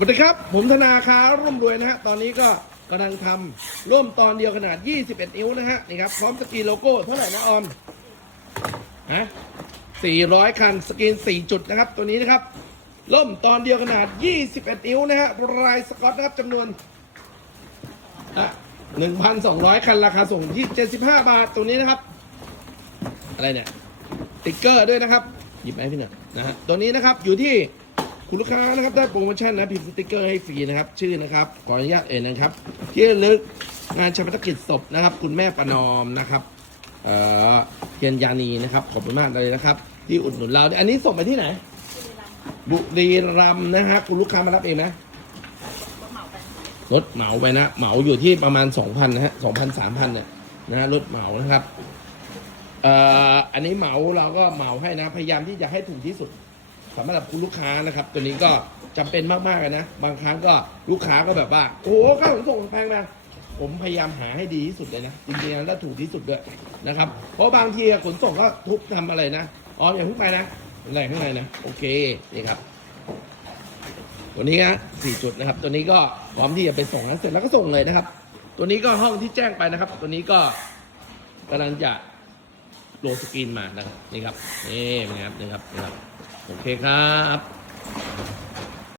สวัสดีครับ ผมธนาคารร่วมรวยนะฮะ ตอนนี้ก็กำลังทำร่วมตอนเดียวขนาด 21 นิ้วนะฮะ นี่ครับ พร้อมสกรีนโลโก้ เท่าไหร่นะออมฮะ400 คัน สกรีน 4 จุดนะครับ ตัวนี้นะครับร่มตอนเดียวขนาด 21 นิ้วนะฮะลายสกอตนะครับจำนวนอะ1,200 คัน ราคาส่งที่ 75 บาท ตัวนี้นะครับ อะไรเนี่ย ติ๊กเกอร์ด้วยนะครับ หยิบไปให้พี่หน่อยนะฮะ ตัวนี้นะครับ อยู่ที่ คุณลูกค้านะครับได้โปรโมชั่นนะพิมพ์สติกเกอร์ให้ฟรีนะครับ ชื่อนะครับขออนุญาตเอ่ยนะครับ ที่ระลึกงานชาปนกิจศพนะครับ คุณแม่ประนอมนะครับเอ่อเทียนยานีนะครับขอบคุณมากเลยนะครับ ที่อุดหนุนเราอันนี้ส่งไปที่ไหน บุรีรัมย์นะฮะคุณลูกค้ามารับเองนะรถเหมาไปนะเหมาอยู่ที่ประมาณ2,000นะฮะ2,000 3,000เนี่ยนะฮะรถเหมานะครับเอ่ออันนี้เหมาเราก็เหมาให้นะ พยายามที่จะให้ถูกที่สุด สำหรับคุณลูกค้านะครับ ตัวนี้ก็จำเป็นมากๆเลยนะ บางครั้งก็ลูกค้าก็แบบว่า โอ้โหค่าขนส่งแพงนะผมพยายามหาให้ดีที่สุดเลยนะจริงๆแล้วถูกที่สุดด้วยนะครับ เพราะบางทีขนส่งก็ทุบทำอะไรนะอ๋ออย่าเพิ่งไปนะอะไรข้างในนะโอเคนี่ครับ ตัวนี้นะสี่จุดนะครับ ตัวนี้ก็พร้อมที่จะไปส่งแล้วเสร็จแล้วก็ส่งเลยนะครับ ตัวนี้ก็ห้องที่แจ้งไปนะครับ ตัวนี้ก็กำลังจะ ลงสกรีนมานะครับนี่ครับนี่นะครับนี่ครับนี่ครับโอเคครับ